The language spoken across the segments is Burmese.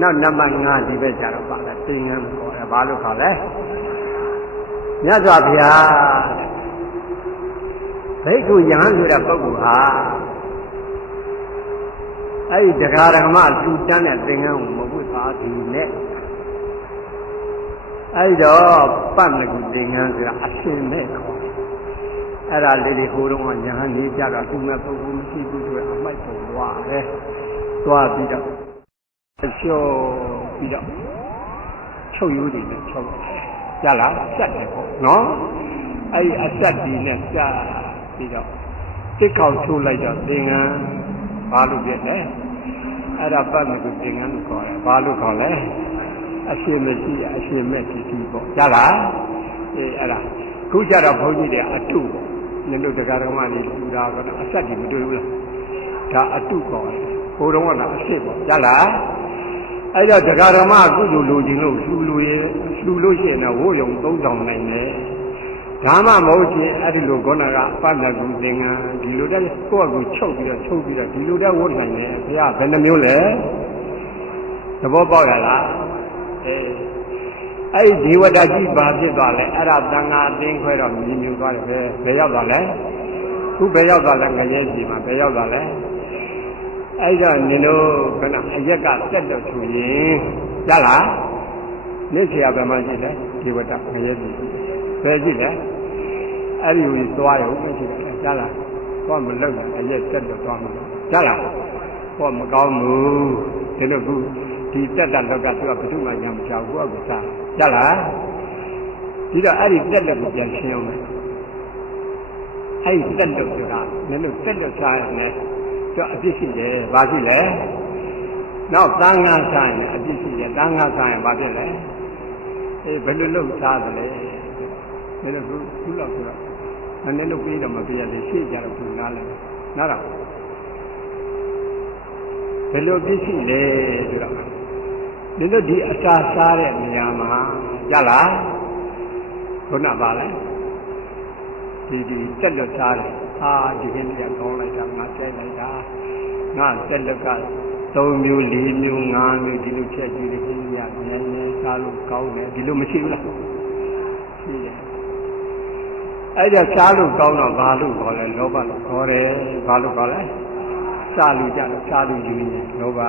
နောက်နံပါတ်5ဒီဘက်ကျတော့ပါလဲသင်္ကန်းခေါ်တယ်ဘာလို့ခေါ်လဲမြတ်စွာဘုရားဘိက္ခုယဟန်ဆိုတဲ့ပုဂ္ဂိုလ်ဟာအဲ့ဒီတရားဓမ္မလူတန်းတဲ့သင်္ကန်းကိုမဝတ်ပါဘူးနဲ့အဲ့တော့ပတ်မကူသင်္ကန်းဆိုတာအရှင်မဲ့ခေါ်တယ်အဲ့ဒါလေးတွေဟိုတုန်းကယဟန်နေကြတော့သူမဲ့ပုဂ္ဂိုလ်မရှိဘူးဆိုအမိုက်ပုံသွားတယ်သွားပြီးတော့လျှော့ပြီးတော့ချုပ်ရိုးတွေနဲ့ချုပ်ကြလားစက်တယ်ပေါ့နော်အဲ့ဒီအစက်ဒီနဲ့စပြီးတော့တစ်ခေါက်ထိုးလိုက်တော့သင်္ကန်းဘာလို့ပြလဲအဲ့ဒါပတ်မကူသင်္ကန်းကိုခေါ်တယ်ဘာလို့ခေါ်လဲအရှင်မရှိအရှင်မဲ့ဖြစ်ပြီးပေါ့ကြလားအဲ့ဒါခုကျတော့ဘုန်းကြီးတွေအတုပေါ့ညတို့တရားဓမ္မတွေလူတာကတော့အဆက်ကြီးမတွေ့ဘူးလားဒါအတုခေါ်တယ်ဘိုးတော်ကတော့အစ်ပေါ့ကြလားအဲ့တော့တရားဓမ္မကုသိုလ်လိုချင်လို့လှူလို့ရှိရင်တော့ဝိုးရုံ3000နိုင်တယ်ဒါမှမဟုတ်ချင်းအဲ့ဒီလိုခေါဏကအပ္ပကူသင်္ကန်းဒီလိုတဲ့ကိုယ့်အကူချုပ်ပြီးတော့ဒီလိုတဲ့ဝတ်နိုင်တယ်ဘုရားဘယ်နှမျိုးလဲသဘောပေါက်ရလားအဲ့ဒီဒေဝတာကြီးဘာဖြစ်သွားလဲအဲ့ဒါသံဃာအသင်းခွဲတော့မြည်မြူသွားတယ်ဘယ်ရောက်သွားလဲခုဘယ်ရောက်သွားလဲငရဲကြီးမှာဘယ်ရောက်သွားလဲအဲ့တော့နင်တို့ခဏအရက်ကတက်တော့ဆိုရင်ကြလားနေ့ဆရာဘယ်မှာရှိလဲဒေဝတာငရဲကြီးဘယ်ရှိလဲအဲ့ဒီကိုသွားရုံနဲ့ရှိတယ်ကြလားဘာမလုပ်ဘူးအရက်တက်တော့သွားမှာကြလားဘာမကောင်းဘူးဒီလိုခုဒီတက်တာလောကသူကဘယ်သူမှညာမကြောက်ဘူးအခုစားကြလားဒီတော့အဲ့ဒီတက်တဲ့ကိုပြန်ရှင်းအောင်မယ်အဲ့ဒီတက်တဲ့ဆိုတာနင်တို့တက်တဲ့စားရတယ်ကြောက်အပြစ်ရှိတယ်ဘာဖြစ်လဲနောက်သံဃာစားရင်အပြစ်ရှိတယ်သံဃာစားရင်ဘာဖြစ်လဲဘယ်လိုလုပ်စားသလဲမင်းတို့ခုလောက်ဆိုတော့နည်းလို့ပြီးတော့မပြရလေရှေ့ကြတော့ခုနားလဲနားတော့ဘယ်လိုပြစ်ရှိလဲဆိုတော့ဒီလိုဒီအစာစားတဲ့နေရာမှာကြလားခုနပါလဲဒီတက်လို့စားတယ်ဒီကနေ့ကောင်းလိုက်တာငါကျဲလိုက်တာငါတက်လို့က3မျိုး4မျိုး5မျိုးဒီလိုချက်ကြည့်လို့ပြရနည်းနည်းစားလို့ကောင်းတယ်ဒီလိုမရှိဘူးလားရှိတယ်အဲ့ဒါစားလို့ကောင်းတော့ဘာလို့ခေါ်လဲလောဘလို့ခေါ်တယ်ဘာလို့ခေါ်လဲစားလို့ကြလို့စားလို့ယူရင်လောဘ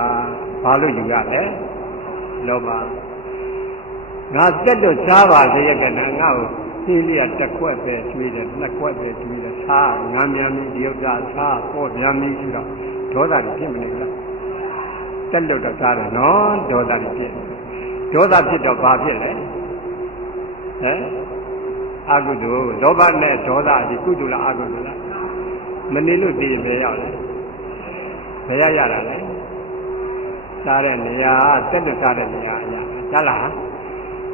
ဘာလို့ယူရလဲလောဘငါတက်တော့စားပါစေရကနငါ့ကိုသိလျက်တစ်ခွက်ပဲကျွေးတယ်နှစ်ခွက်ပဲကျွေးတယ်စားငါမြန်ပြီဒီဥစ္စာစားပေါ့မြန်ပြီဆိုတော့ဒေါသတွေဖြစ်မနေဘူးလားတက်လို့တော့စားတယ်နော်ဒေါသတွေဖြစ်ဒေါသဖြစ်တော့ဘာဖြစ်လဲဟမ်အကုသိုလ်လောဘနဲ့ဒေါသဒီကုသိုလ်လားအကုသိုလ်လားမနေလို့တည်ပဲရောက်တယ်ဘယ်ရတာလဲစားတဲ့နေရာတက်တက်စားတဲ့နေရာအရာကြားလား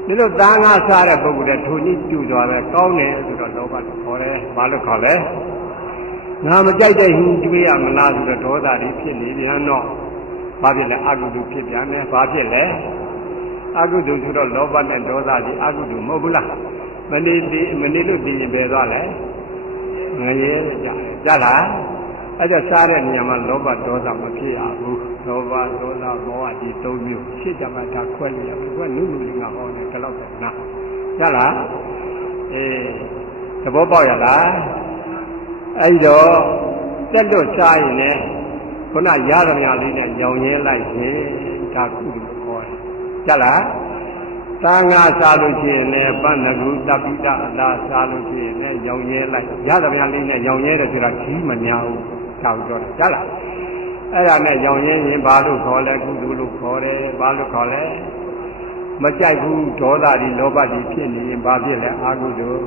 ဒီလိုသားငါစားတဲ့ပုဂ္ဂိုလ်တဲ့ထုံကြီးကျူသွားတယ်ကောင်းတယ်ဆိုတော့လောဘလို့ခေါ်တယ်ဘာလို့ခေါ်လဲငါမကြိုက်တဲ့ဟင်းကျွေးရမလားဆိုတော့ဒေါသတွေဖြစ်နေပြန်တော့ဘာဖြစ်လဲအကုသိုလ်ဖြစ်ပြန်တယ်ဘာဖြစ်လဲအကုသိုလ်ဆိုတော့လောဘနဲ့ဒေါသတွေအကုသိုလ်မဟုတ်ဘူးလားမနေလို့တည်ရင်ပဲသွားလဲငရဲကြလားအဲ့ဒါစားတဲ့နေရာမှာလောဘဒေါသမဖြစ်ရဘူးလောဘဒေါသမောဟဒီ3မျိုးဖြစ်ကြမှာဒါခွဲလို့ရတယ်ခွဲနုလေးငါဟောတယ်ဒီလောက်ပဲနာကြလားသဘောပေါက်ရလားအဲ့တော့တက်တော့စားရင်လည်းခုနရသမျှလေးနဲ့ရောင်ရဲလိုက်ရင်ဒါကုသိုလ်ခေါ်တယ်ကြလားသာငါစားလို့ရှိရင်လည်းပဏ္ဏကုတပိတအလားစားလို့ရှိရင်လည်းရောင်ရဲလိုက်ရသမျှလေးနဲ့ရောင်ရဲတယ်ဆိုတာကြီးမညာဘူးတောက်တော့ကြလားအဲ့ဒါနဲ့ရောင်ရင်းရင်ဘာလို့ခေါ်လဲကုသိုလ်လို့ခေါ်တယ်ဘာလို့ခေါ်လဲမကြိုက်ဘူးဒေါသတွေလောဘတွေဖြစ်နေရင်ဘာဖြစ်လဲအာကုသိုလ်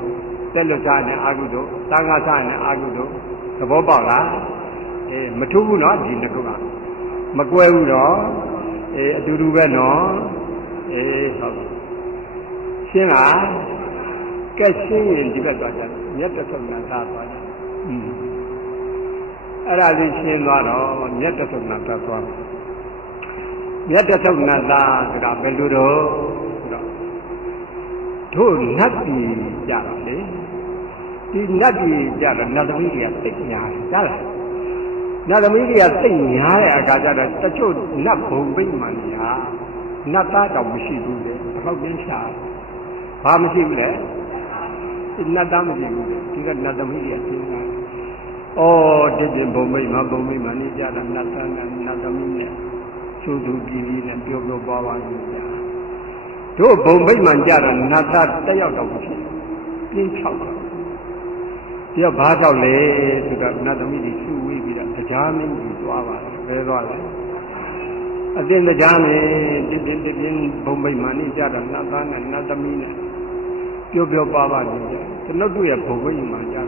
တက်လို့စားရင်အာကုသိုလ်သာငါစားရင်အာကုသိုလ်သဘောပေါက်လားမထူးဘူးနော်ဒီနှစ်ခုကမကွဲဘူးတော့အတူတူပဲနော်ဟုတ်ရှင်းလားကဲရှင်းရင်ဒီဘက်သွားကြမြတ်တသုတ်နာသားသွားကြအဲ့ဒါလေးရှင်းသွားတော့မြတ်တသုတ်နာသားသွားမြတ်တသုတ်နာသားဆိုတာဘယ်လိုတော့တို့နတ်ပြည်ကြတော့လေဒီနတ်ပြည်ကြတော့နတ်သမီးတွေကသိညာတယ်ကြားလားနတ်သမီးတွေကသိညာတဲ့အခါကျတော့တချို့နတ်ဘုံပိမှန်ညာ နတ်သားတော့မရှိဘူးလေဘယ်တော့ပြန်ရှာဘာမရှိဘူးလေနတ်သားမရှိဘူးဒီကနတ်သမီးကြီးအချင်းချင်းဒီပြင်ဘုံမိတ်မှာနေကြတာနတ်သားနဲ့နတ်သမီးနဲ့သူသူပြည်ပြည်နဲ့ပြောပြောပါပါနေကြတို့ဘုံမိတ်မှကြတာနတ်သားတစ်ယောက်တော့မရှိပြင်း၆ပါဒီကဘာကြောက်လဲသူကနတ်သမီးကြီးစုဝေးပြီးတော့တရားမင်းကြီးသွားပါတယ်ဘယ်သွားလဲအတင်းတရားမင်းပြင်းဘုံမိတ်မှနေကြတာနတ်သားနဲ့နတ်သမီးနဲ့ပြောပြောပါပါနေကြကျွန်တော်တို့ရဲ့ဘုံမိတ်မှကြတာ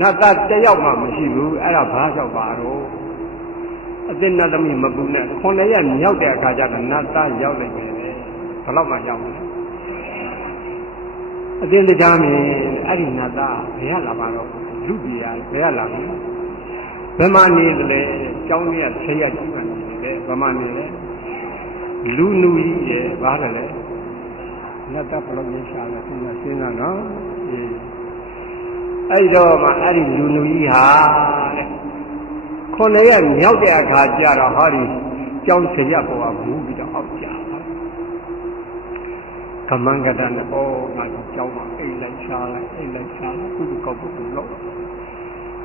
နတ်သားတစ်ယောက်မှမရှိဘူးအဲ့ဒါဘာကြောက်ပါတော့အတင်းနတ်သမီးမပူနဲ့9ရက်မြောက်တဲ့အခါကျတော့နတ်သားရောက်လိုက်တယ်ဘယ်တော့မှရောက်မလဲအတင်းတရားမင်းအဲ့ဒီနတ်သားဘယ်ရလာပါတော့လူပြည်ရဘယ်ရလာမလဲဘယ်မှာနေသလဲကျောင်းကြီးကဆေးရကြီးမှနေတယ်ဘယ်မှာနေလဲလူနူကြီးရဲ့ဘာလဲနတ်သားဘလို့ရရှာလဲစဉ်းစားနော်အဲ့တော့မှအဲ့ဒီလူနူကြီးဟာတဲ့9ရက်မြောက်တဲ့အခါကျတော့ဟောဒီကျောင်းဆေးရပေါ်ကမူးပြီးတော့အောက်ကျကမန်ကတနဲ့ငါဒီကျောင်းမှာအိတ်လိုက်ရှားလိုက်ကုသကောက်ဖို့လုပ်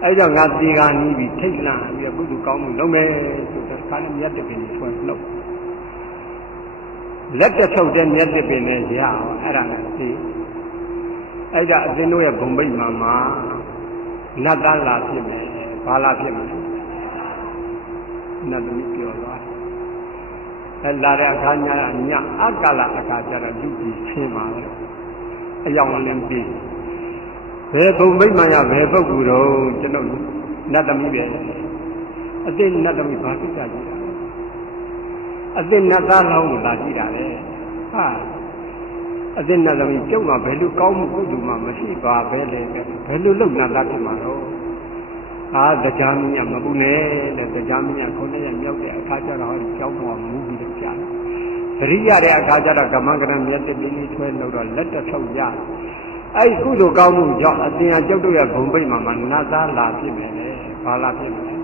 အဲ့ကြောင့်ငါဒီကနီးပြီးထိတ်လန့်ပြီးကုသကောင်းမှုလုပ်မယ်ဆိုတော့ခါနဲ့မြတ်တပင်ဆွဲနှုတ်လက်တထုတ်တဲ့မြတ်တပင်နဲ့ရအောင်အဲ့ဒါနဲ့သိအဲ့ဒါအသင်တို့ရဲ့ဘုံမိတ်မှာနတ်သားလာဖြစ်မယ်ဘာလာဖြစ်မယ်နတ်သမီးပြောသွားအဲ့လာတဲ့အခါညအကလအခါကျတော့လူကြီးချင်းပါလေအယောင်လင်းပြီးဘယ်ဘုံမိတ်မှန်ရဘယ်ပုဂ္ဂိုလ်တော့ကျွန်တော်နတ်သမီးပဲအသိနတ်သမီးဘာသိကြကြီးတာအသိနတ်သားလောင်းကိုလာကြည့်တာလေဟာအသိနတ်သမီးကျုပ်ကဘယ်လိုကောင်းမှုကုသိုလ်မှမရှိပါပဲလေဘယ်လိုလုပ်နတ်သားဖြစ်မှာတော့တရားမင်းကမပူနဲ့တဲ့တရားမင်းက9ရက်မြောက်တဲ့အခါကျတော့ကြောက်တော့မူးပြီးတော့ကြာတယ်။ပရိရတဲ့အခါကျတော့ကမ္မကရမြတ်တပင်းကြီးထွဲလို့တော့လက်တထုတ်ရ။အဲ့ကုသိုလ်ကောင်းမှုကြောင့်အတင်အကျုပ်တို့ရဲ့ဘုံပိတ်မှာနတ်သားလာဖြစ်မယ်လေ။ဘာလာဖြစ်မလဲ။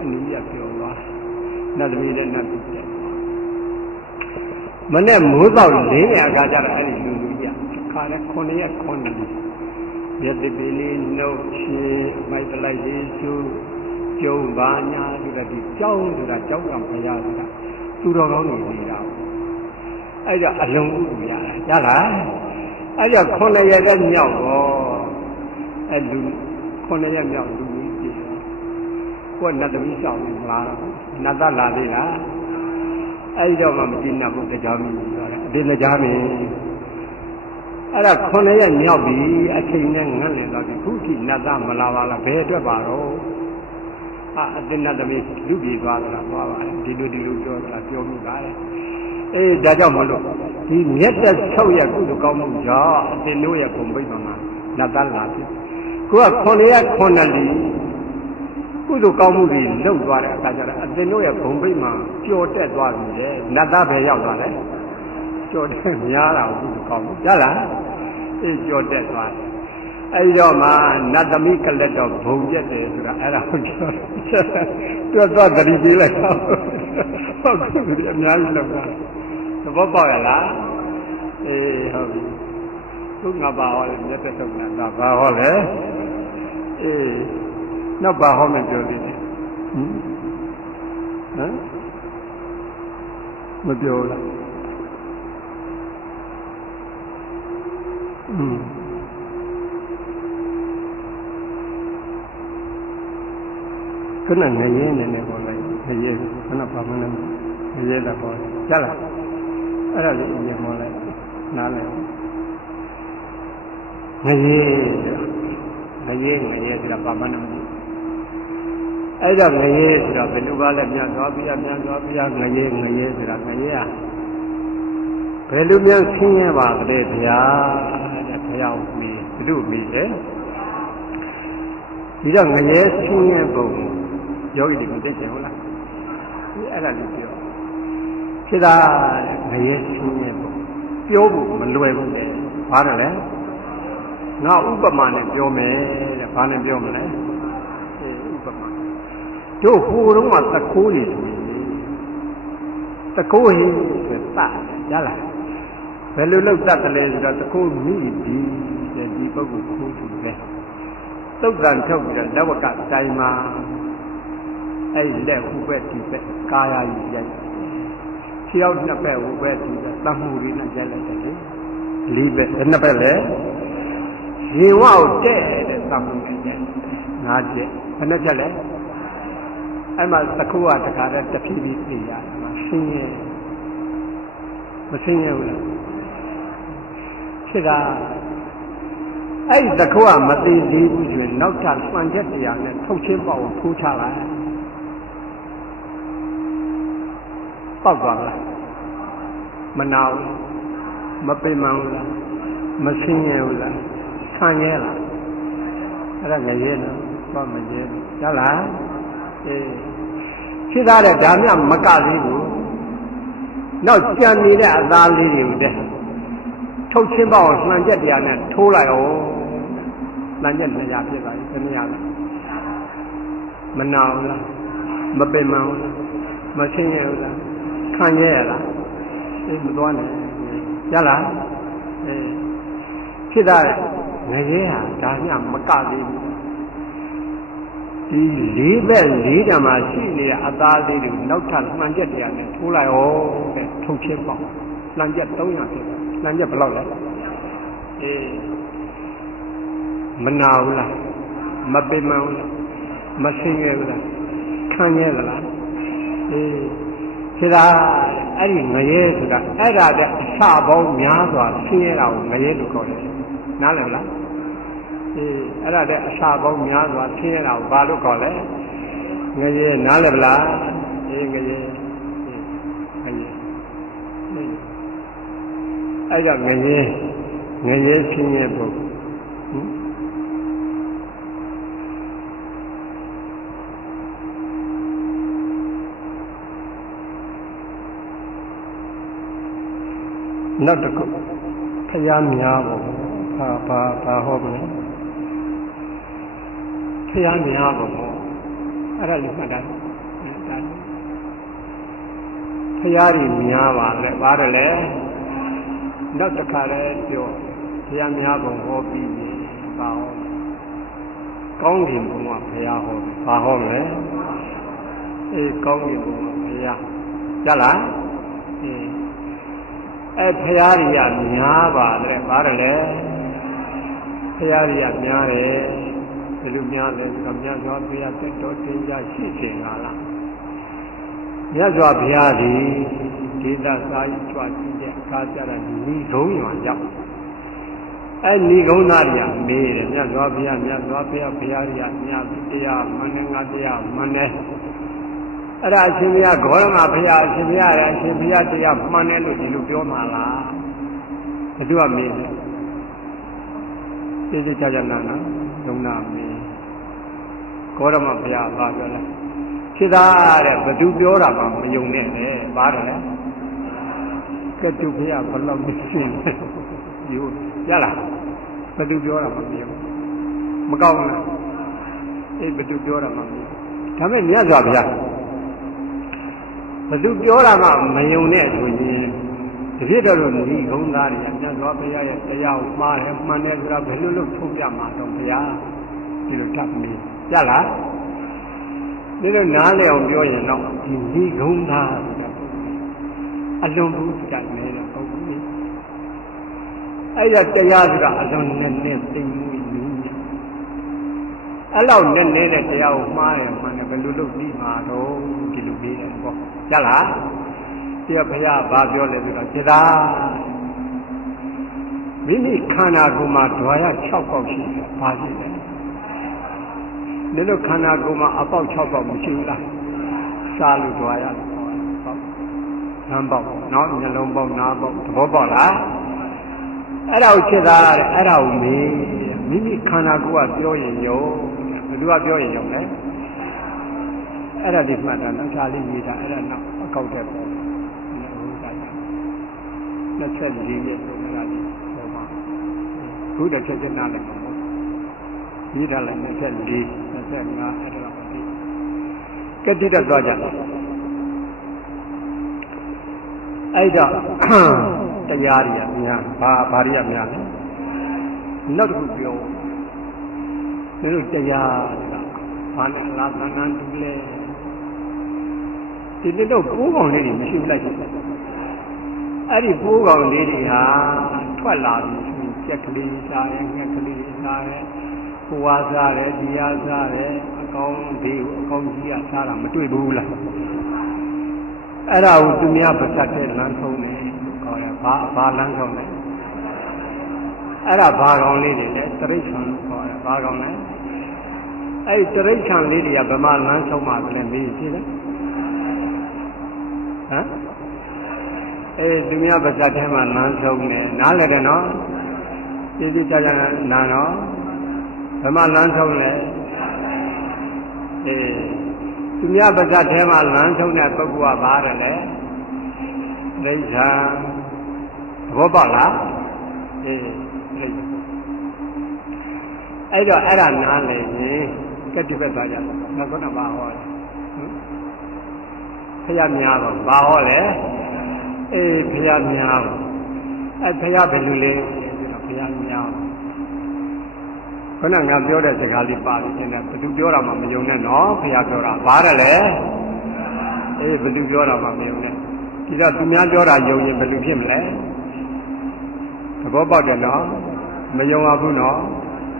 အနည်းရပြောသွား။နတ်သမီးနဲ့နတ်ပြည်တယ်။မနဲ့မိုးတော့လင်းတဲ့အခါကျတော့အဲ့ဒီလူကြီးကခါနဲ့9ရက်9နှစ်မြတ်တပင်းလေးနှုတ်ရှင်းမိုက်တလိုက်ရေးစုကျုံပါညာဆိုတာဒီကြောင်းဆိုတာကြောင်းကဘုရားဆိုတာသူတော်ကောင်းတွေနေတာအဲ့ဒါအလုံးဥပ္ပရရလားအဲ့ဒါ9ရက်တဲ့မြောက်တော့အဲ့လူ9ရက်မြောက်လူကြီးပြည်ကိုနတ်သမီးဆောင်နေလားနတ်သားလာသေးလားအဲ့တော့မှမကြည့်နိုင်ဘူးတရားမင်းပြောတာအတင်းတရားမင်းအဲ့ဒါ9ရက်မြောက်ပြီအချိန်နဲ့ငတ်နေတော့ခုထိနတ်သားမလာပါလားဘယ်အတွက်ပါတော့အတင်းနတ်သမီးလူပြေသွားတာသွားပါဒီလိုပြောတာပြောမှုပါလေဒါကြောင့်မလို့ဒီမြတ်သက်6ရက်ကုသိုလ်ကောင်းမှုကြောင့်အတင်းတို့ရဲ့ဘုံပိတ်မှာနတ်သားလာပြီကိုက9ရက်9နှစ်လီကုသိုလ်ကောင်းမှုတွေလုပ်သွားတဲ့အခါကျတော့အတင်းတို့ရဲ့ဘုံပိတ်မှာကြော်တက်သွားပြီလေနတ်သားပဲရောက်သွားတယ်ကြော်တက်များတာကုသိုလ်ကောင်းမှုရလားကြော်တက်သွားတယ်အဲ့တော့မှနတ်သမီးကလက်တော့ဘုံပြက်တယ်ဆိုတာအဲ့ဒါကိုပြောတွတ်သွားတတိပေးလိုက်တော့ဟုတ်ကဲ့အများကြီးလောက်တာသဘောပေါက်ရလားဟုတ်ပြီသူငါပါဟောလေမျက်သက်ထုတ်တာဘာဟောလဲနောက်ဘာဟောမယ်ပြောသေးတယ်ဟမ်မပြောလားခဏငရဲနေပေါ်လိုက်ငရဲခဏပါမနေငရဲတာပေါ်ကြလားအဲ့ဒါလေးအရင်ပေါ်လိုက်နားလဲငရဲဆိုတာပါမနေအဲ့ဒါငရဲဆိုတာဘယ်လိုပါလဲပြန်သွားပြငရဲဆိုတာငရဲကဘယ်လိုများဆင်းရဲပါလဲဗျာတဲ့ဘုရားကိုမေးဘယ်လိုမေးလဲဒီတော့ငရဲဆင်းရဲပုံယောဂီတွေကိုသိချင်ဟုတ်လားအဲ့ဒါလေးပြောဖြစ်တာငရဲဆင်းရဲပုံပြောဖို့မလွယ်ဘူးလေဘာလဲငါဥပမာနဲ့ပြောမယ်တဲ့ဘာနဲ့ပြောမလဲဥပမာတို့ဟိုတုန်းကသခိုးတွေဆိုရင် တကိုးဟင်းဆိုတတ်ရလားဘယ်လိုလုပ်တတ်တယ်လဲဆိုတော့တကိုးမိဒီဒီပုဂ္ဂိုလ်ခိုးသူပဲသုတ်တန်ထုတ်ပြီးတော့လက်ဝကတိုင်းမှာအဲ့လက်ဟူပဲဒီပဲကာယကြီးရိုက်ခြေရောက်နှစ်ဘက်ဟူပဲဒီပဲသတ်မှုတွေနဲ့ရိုက်လိုက်တယ်လေလေးပဲနှစ်ဘက်လေရေဝကိုတဲ့တဲ့သတ်မှုနဲ့ရိုက်ငါးချက်ဘယ်နှချက်လဲအဲ့မှာတခုကတခါတည်းတဖြည်းဖြည်းသိရတယ်မှာဆင်းရဲမဆင်းရဲဘူးလားဖြစ်တာအဲ့ဒီတခုကမသိသေးဘူးဆိုရင်နောက်ထပ်စွန့်ချက်တရားနဲ့ထုတ်ချင်းပေါ့ကိုထိုးချလိုက်ပေါက်သွားလားမနာဘူးမပင်မဘူးလားမဆင်းရဲဘူးလားခံရဲလားအဲ့ဒါငရဲနော်ဘာမရဲဘူးရလားအေးဖြစ်သားတဲ့ဒါမှမကသေးဘူးနောက်ကြံနေတဲ့အသားလေးတွေကိုတဲ့ထုတ်ချင်းပေါ့ကိုစွန့်ချက်တရားနဲ့ထိုးလိုက်အောင်လမ်းချက်200ဖြစ်သွားပြီဘယ်နှရလဲမနာဘူးလားမပင်မဘူးလားမဆင်းရဲဘူးလားခံရဲရလားအေးမသွားနဲ့ရလားအေးဖြစ်တာငရဲဟာဒါညမကသေးဘူးဒီလေးဘက်လေးဓမ္မရှိနေတဲ့အသားလေးတွေနောက်ထပ်မှန်ချက်တရားနဲ့ထိုးလိုက်ရောတဲ့ထုတ်ချင်းပေါ့လမ်းချက်300ဖြစ်တယ်လမ်းချက်ဘယ်လောက်လဲအေးမနာဘူးလားမပင်မဘူးလားမဆင်းရဲဘူးလားခံရဲသလားအေးဖြစ်တာအဲ့ဒီငရဲဆိုတာအဲ့ဒါတဲ့အစပေါင်းများစွာဆင်းရဲတာကိုငရဲလို့ခေါ်တယ်နားလည်လားအေးအဲ့ဒါတဲ့အစပေါင်းများစွာဆင်းရဲတာကိုဘာလို့ခေါ်လဲငရဲနားလည်လားအေးငရဲငရဲအဲ့ဒါငရဲဆင်းရဲဖို့နောက်တစ်ခုဖျားများဖို့ဘာဟောမလဲဖျားများဖို့အဲ့ဒါလေးမှတ်တာဖျားကြီးများပါလေပါတယ်လေနောက်တစ်ခါလဲပြောဖျားများဖို့ဟောပြီးပြီဘာဟောကောင်းကင်ဘုံကဖျားဟောဘာဟောမလဲအေးကောင်းကင်ဘုံကဖျားရလားအေးအဲ့ဖရာကြီးကများပါတယ်ဗါတယ်လေဖရာကြီးကများတယ်ဘယ်လိုများလဲဆိုတော့မြတ်စွာဘုရားတက်တော်တင်ကြရှိခြင်းလားမြတ်စွာဘုရားဒီဒေသစာရေးကြွကြည့်တဲ့အခါကျတော့ဤကုန်းရွာရောက်အဲ့ဤကုန်းသားကြီးကမေးတယ်မြတ်စွာဘုရားဘုရားကြီးကမြတ်တရားမန္တငါတရားမန္တအဲ့ဒါအရှင်ဘုရားဂေါရမဘုရားအရှင်ဘုရားရဲ့အရှင်ဘုရားတရားမှန်တယ်လို့ဒီလိုပြောမှာလားဘယ်သူကမေးလဲသိချာနာနာဒုံနာမေးဂေါရမဘုရားဘာပြောလဲဖြစ်သားတဲ့ဘယ်သူပြောတာမှမယုံနဲ့လေပါတယ်ကတုဘုရားဘယ်လောက်မရှိလဲယူရလားဘယ်သူပြောတာမှမယုံမကောင်းလားအေးဘယ်သူပြောတာမှမယုံဒါမဲ့မြတ်စွာဘုရားဘယ်သူပြောတာမှမယုံနဲ့ဆိုရင်တပြည့်တော်လို့ဒီကုန်းသားတွေကမြတ်စွာဘုရားရဲ့တရားကိုမှားတယ်မှန်တယ်ဆိုတာဘယ်လိုလုပ်ထုတ်ပြမှာတော့ဘုရားဒီလိုထပ်မေးရလားဒီလိုနားလည်အောင်ပြောရင်တော့ဒီကုန်းသားအလုံးဘူးကြိုက်နေတော့ဟုတ်ပြီအဲ့ဒါတရားဆိုတာအလုံးနဲ့သိမှုနည်းအဲ့လောက်နဲ့နေတဲ့တရားကိုမှားတယ်မှန်တယ်ဘယ်လိုလုပ်ပြီးမှာတော့ဒီလိုပြီးတယ်ပေါ့ရလားဒီဘုရားဘာပြောလဲဆိုတော့စေတာမိမိခန္ဓာကိုယ်မှာဓွာရ6ပေါက်ရှိတယ်ဘာရှိလဲဒီလိုခန္ဓာကိုယ်မှာအပေါက်6ပေါက်မရှိဘူးလားစားလို့ဓွာရပေါက်လမ်းပေါက်နော်မျက်လုံးပေါက်နားပေါက်သဘောပေါက်လားအဲ့ဒါကိုချက်တာအဲ့ဒါကိုမေးမိမိခန္ဓာကိုယ်ကပြောရင်ယုံဘယ်သူကပြောရင်ယုံလဲအဲ့ဒါဒီမှတ်တာနော်ခြားလေးရေးတာအဲ့ဒါနောက်အကောက်တဲ့ပေါ့24ရက်ဆိုနေတာဒီပေါ်မှာဘုဒ္ဓချက်ချက်နားလည်းပေါ့ဒီထားလိုက်24 25အဲ့ဒါတော့ဒီကတိတတ်သွားကြတယ် အဲ့တော့တရားတွေကများဘာတွေကများလဲနောက်တစ်ခုပြောတို့တရားဆိုတာဘာနဲ့အလားသဏ္ဍာန်တူလဲဒီတော့ပိုးကောင်လေးတွေမရှိလိုက်ဘူးအဲ့ဒီပိုးကောင်လေးတွေဟာထွက်လာပြီးကြက်ကလေးစားရဲငှက်ကလေးစားရဲကိုဝါစားရဲဒီယာစားရဲအကောင်ဒီအကောင်ကြီးကစားတာမတွေ့ဘူးလားအဲ့ဒါကိုသူများပတ်သက်တဲ့လမ်းဆုံးနေခေါ်ရဘာလမ်းဆုံးလဲအဲ့ဒါဘာကောင်လေးတွေလဲတရိစ္ဆာန်ခေါ်ရဘာကောင်လဲအဲ့ဒီတရိစ္ဆာန်လေးတွေကဗမာလမ်းဆုံးမှာလည်းမေးကြည့်လေဟမ်သူများပါဇက်ထဲမှာလမ်းဆုံးနေနားလည်တယ်နော်ပြည်သူကြကြနာနော်ဘယ်မှာလမ်းဆုံးလဲသူများပါဇက်ထဲမှာလမ်းဆုံးတဲ့ပုဂ္ဂိုလ်ကဘာတယ်လဲဒိဋ္ဌာဘောပေါက်လားအဲ့တော့အဲ့ဒါနားလည်ရင်ကတိပဲသွားကြနောက်ခုနဘာဟောလဲဖျားများပါဘာဟောလဲဖျားများပါဖျားဘယ်လိုလဲဖျားများခုနငါပြောတဲ့စကားလေးပါတယ်ဘယ်သူပြောတာမှမယုံနဲ့နော်ဖျားပြောတာဘာတယ်လဲဘယ်သူပြောတာမှမယုံနဲ့ဒီတော့သူများပြောတာယုံရင်ဘယ်လိုဖြစ်မလဲသဘောပေါက်တယ်နော်မယုံပါဘူးနော်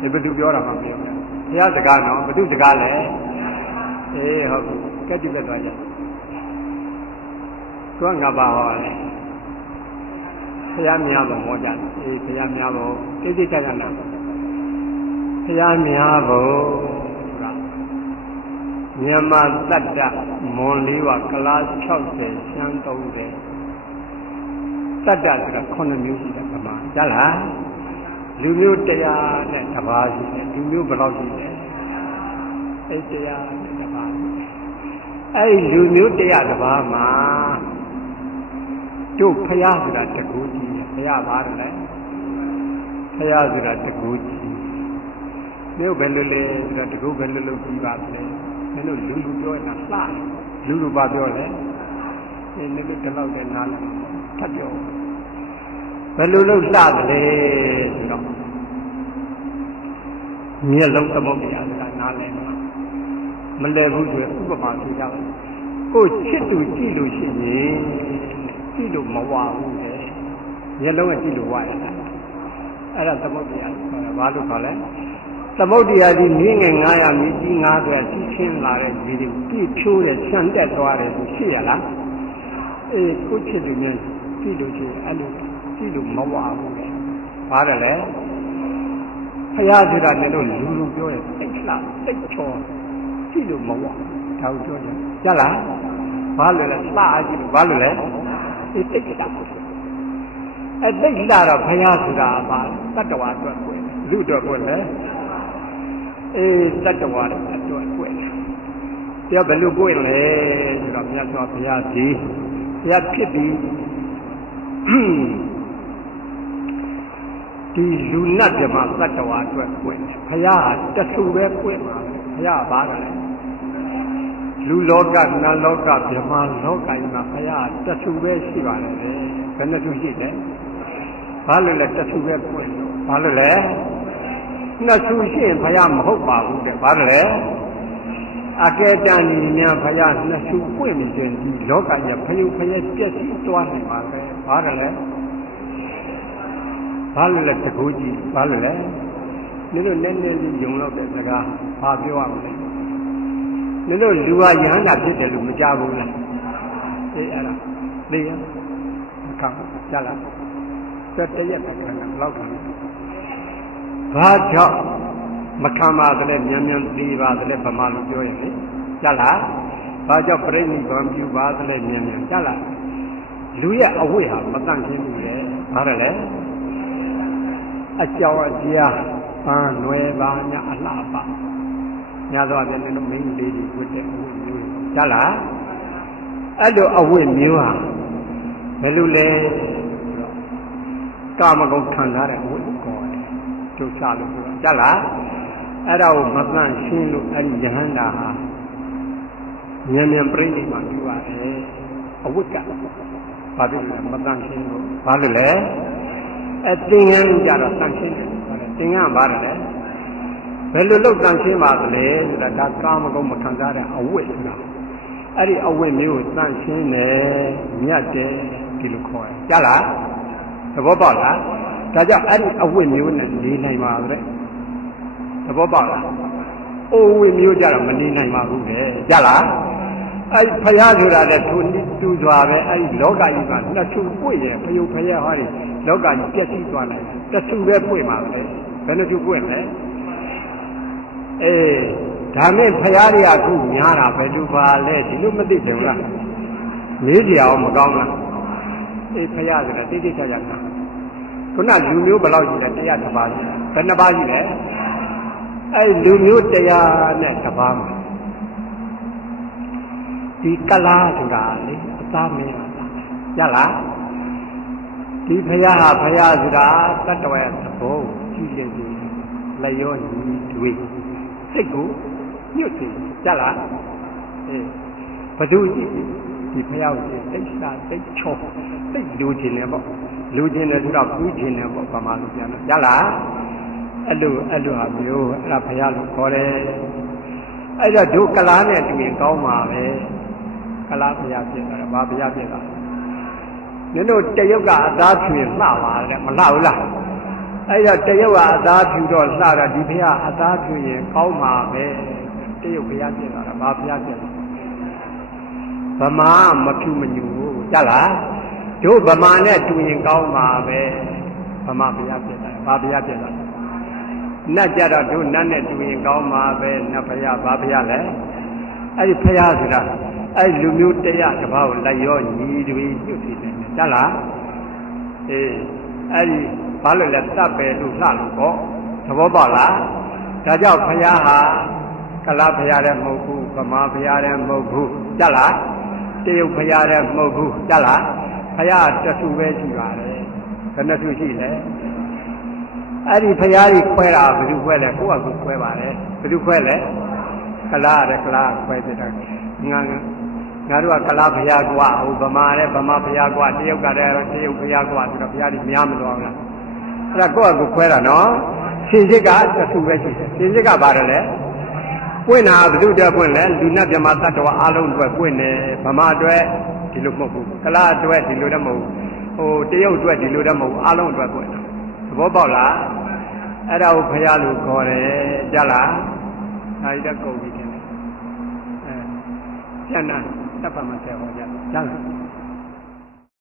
ဘယ်သူပြောတာမှမယုံနဲ့ဘုရားစကားနော်ဘယ်သူစကားလဲဟုတ်ပြီကတိပဲသွားကြသူကငါပါဟောတယ်ဘုရားများဘုံဟောကြတယ်ဘုရားများဘုံတိတိကျကျနာဘုရားများဘုံဆိုတာမြန်မာတတ္တမွန်လေးဝကလား60ရှမ်း30တတ္တဆိုတာ9မျိုးရှိတယ်ဗမာကြားလားလူမျိုးတရားနဲ့တစ်ပါးရှိတယ်လူမျိုးဘယ်လောက်ရှိလဲအဲ့တရားနဲ့တစ်ပါးအဲ့လူမျိုးတရားတစ်ပါးမှာတို့ဖျားဆိုတာတကူကြီးဖျားပါတယ်လေဖျားဆိုတာတကူကြီးမြို့ဘယ်လိုလဲဆိုတာတကူဘယ်လိုလုပ်ပြီးပါလဲမင်းတို့လူပြောနေတာလှလူပါပြောလဲဒီနေ့ဒီလောက်နဲ့နားလဲထပ်ပြောဘယ်လိုလုပ်လှတယ်ဆိုတော့မျက်လုံးသမုတ်တရားဆိုတာနားလဲမလဲဘူးဆိုရင်ဥပမာပြကြပါကိုချစ်သူကြည့်လို့ရှိရင်ကြည့်လို့မဝဘူးလေမျက်လုံးကကြည့်လို့ဝရတယ်အဲ့ဒါသမုတ်တရားခေါ်တယ်ဘာလို့ခေါ်လဲသမုတ်တရားကြီးမြင်းငယ်900မြည်ကြီး900ကြီးချင်းလာတဲ့ဒီတွေပြည့်ဖြိုးတဲ့ဆန်တက်သွားတယ်ဆိုရှိရလားကိုချစ်သူများကြည့်လို့ရှိရင်အဲ့လိုကြည့်လို့မဝဘူးလေဘာတယ်လဲဖရာဆိုတာလည်းတို့လူပြောတယ်တိတ်လားတိတ်ချောကြည့်လို့မဝဒါကိုပြောတယ်ကြားလားဘာလို့လဲလှအကြည့်လို့ဘာလို့လဲတိတ်လားတိတ်လာတော့ဖရာဆိုတာဘာတတ္တဝါအတွက်ကိုလူအတွက်ကိုလည်းတတ္တဝါအတွက်ကိုတရားဘယ်လိုကိုလဲဆိုတော့မြတ်စွာဘုရားဒီဘုရားဖြစ်ပြီးဒီလူနတ်ဓမ္မသတ္တဝါအတွက်ကိုဘုရားတဆူပဲကိုမှာဘုရားဘာကလဲလူလောကနတ်လောကဗြဟ္မာလောကကြီးမှာဘုရားတဆူပဲရှိပါတယ်ဘယ်နှခုရှိလဲဘာလို့လဲတဆူပဲကိုဘာလို့လဲနှစ်ဆူရှိရင်ဘုရားမဟုတ်ပါဘူးတဲ့ဘာလို့လဲအကဲတန်ကြီးများဘုရားနှစ်ဆူပွင့်နေခြင်းဒီလောကကြီးဖယုဖယပြည့်စည်သွားနေပါပဲဘာလို့လဲဘာလို့လဲတကူကြီးဘာလို့လဲနင်တို့နည်းနည်းလေးယုံတော့တဲ့စကားဘာပြောရမလဲနင်တို့လူဟာယဟန္တာဖြစ်တယ်လို့မကြဘူးလားအဲ့ဒါသိရမကောင်းကြလားသက်တရက်ပဲခဏလောက်ခံဘာကြောင့်မခံပါသလဲမြန်မြန်သိပါသလဲဗမာလိုပြောရင်လေကြလားဘာကြောင့်ပြိဋိဘံပြုပါသလဲမြန်မြန်ကြလားလူရဲ့အဝိဟာမတန့်ရှင်းဘူးလေဘာလဲအကြောင်းအတရားဘာနွယ်ပါညာအလှပါညာတော့ပြန်နေတော့မင်းလေးတွေဝတ်တဲ့အဝိမျိုးကြားလားအဲ့လိုအဝိမျိုးဟာဘယ်လိုလဲကာမဂုဏ်ခံထားတဲ့အဝိကောကျုပ်စားလို့ပြောကြားလားအဲ့ဒါကိုမသန့်ရှင်းလို့အဲ့ဒီယဟန္တာဟာဉာဏ်ဉာဏ်ပြိဋိမှာပြုပါတယ်အဝိက ဘာဖြစ်လဲမတန့်ရှင်းဘူးဘာလို့လဲသင်္ကန်းကြတော့တန့်ရှင်းတယ်သင်္ကန်းဘာလဲဘယ်လိုလုပ်တန့်ရှင်းပါသလဲဆိုတာဒါကာမဂုဏ်မခံစားတဲ့အဝိဇ္ဇာအဲ့ဒီအဝိမျိုးကိုတန့်ရှင်းတယ်မြတ်တယ်ဒီလိုခေါ်တယ်ကြားလားသဘောပေါက်လားဒါကြောင့်အဲ့ဒီအဝိမျိုးနဲ့နေနိုင်ပါပဲသဘောပေါက်လားအိုဝိမျိုးကြတော့မနေနိုင်ပါဘူးလေကြားလားအဲ့ဖယားဆိုတာလည်းသူတူစွာပဲအဲ့ဒီလောကကြီးကနှစ်ခုပွင့်ရင်ဖယုတ်ဖယားဟောဒီလောကကြီးပြည့်စည်သွားနိုင်တယ်တစ်ခုပဲပွင့်ပါပဲဘယ်နှခုပွင့်လဲဒါနဲ့ဖယားတွေကအခုများတာဘယ်လိုပါလဲဒီလိုမသိကြဘူးလားမေးကြအောင်မကောင်းလားဖယားဆိုတာတိတိကျကျတာခုနလူမျိုးဘယ်လောက်ရှိလဲ100တပါးရှိတယ်ဘယ်နှပါးရှိလဲအဲ့လူမျိုး100နဲ့တပါးမှာဒီကလားဆိုတာလေအသားမင်းရလားဒီဖယားဟာဖယားဆိုတာတတ္တဝါသဘောကြည့်လိုက်ပြီးလျောညီတွေစိတ်ကိုညှို့တယ်ကြလားဘသူကြည့်ဒီဖယားကိုစိတ်စာစိတ်ချောစိတ်လူချင်းတယ်ပေါ့လူချင်းတယ်ဆိုတော့ပူးချင်းတယ်ပေါ့ဗမာလူပြန်တော့ကြလားအဲ့လိုဟာမျိုးအဲ့ဒါဖယားလို့ခေါ်တယ်အဲ့တော့ဒုကလားနဲ့တူရင်ကောင်းပါပဲကလားဘုရားဖြစ်တာဘာဘုရားဖြစ်တာနင်တို့တရုတ်ကအသားဖြူရင်လှပါတယ်မလှဘူးလားအဲ့တော့တရုတ်ကအသားဖြူတော့လှတာဒီဘုရားအသားဖြူရင်ကောင်းပါပဲတရုတ်ဘုရားဖြစ်တာဘာဘုရားဖြစ်တာဗမာမဖြူမညူဘူးကြားလားတို့ဗမာနဲ့တူရင်ကောင်းပါပဲဗမာဘုရားဖြစ်တာဘာဘုရားဖြစ်တာနတ်ကြတော့တို့နတ်နဲ့တူရင်ကောင်းပါပဲနတ်ဘုရားဘာဘုရားလဲအဲ့ဒီဘုရားဆိုတာအဲ့လူမျိုး100တပါးကိုလိုက်ရောညီတွေညှို့စီတယ်ကြားလားအဲ့ဒီဘာလို့လဲတပ်ပဲလို့လှလို့ပေါ့သဘောပေါက်လားဒါကြောင့်ဘုရားဟာကလားဘုရားလည်းမဟုတ်ဘူးဗမာဘုရားလည်းမဟုတ်ဘူးကြားလားတရုတ်ဘုရားလည်းမဟုတ်ဘူးကြားလားဘုရားတဆူပဲရှိပါတယ်ဘယ်နှဆူရှိလဲအဲ့ဒီဘုရားကြီးခွဲတာဘယ်သူခွဲလဲကိုယ့်အကူခွဲပါတယ်ဘယ်သူခွဲလဲကလားတဲ့ကလားခွဲတဲ့ငါတို့ကကလားဘုရားကွာဟိုဗမာလည်းဗမာဘုရားကွာတရုတ်ကလည်းတရုတ်ဘုရားကွာဆိုတော့ဘုရားကြီးများမလို့အောင်လားအဲ့ဒါကိုယ့်အကူခွဲတာနော်ရှင်စစ်ကတဆူပဲရှိတယ်ရှင်စစ်ကပါတယ်လေပွင့်တာဘယ်သူတည်းပွင့်လဲလူနဲ့မြမတ္တဝအားလုံးအတွက်ပွင့်တယ်ဗမာအတွက်ဒီလိုမဟုတ်ဘူးကလားအတွက်ဒီလိုတည်းမဟုတ်ဘူးဟိုတရုတ်အတွက်ဒီလိုတည်းမဟုတ်ဘူးအားလုံးအတွက်ပွင့်တာသဘောပေါက်လားအဲ့ဒါကိုဘုရားလို့ခေါ်တယ်ကြားလားဒါကြီးတော့ကုန်ပြီခင်ဗျပြန်နာတပ်ပါမဆဲဟောကြကြားလား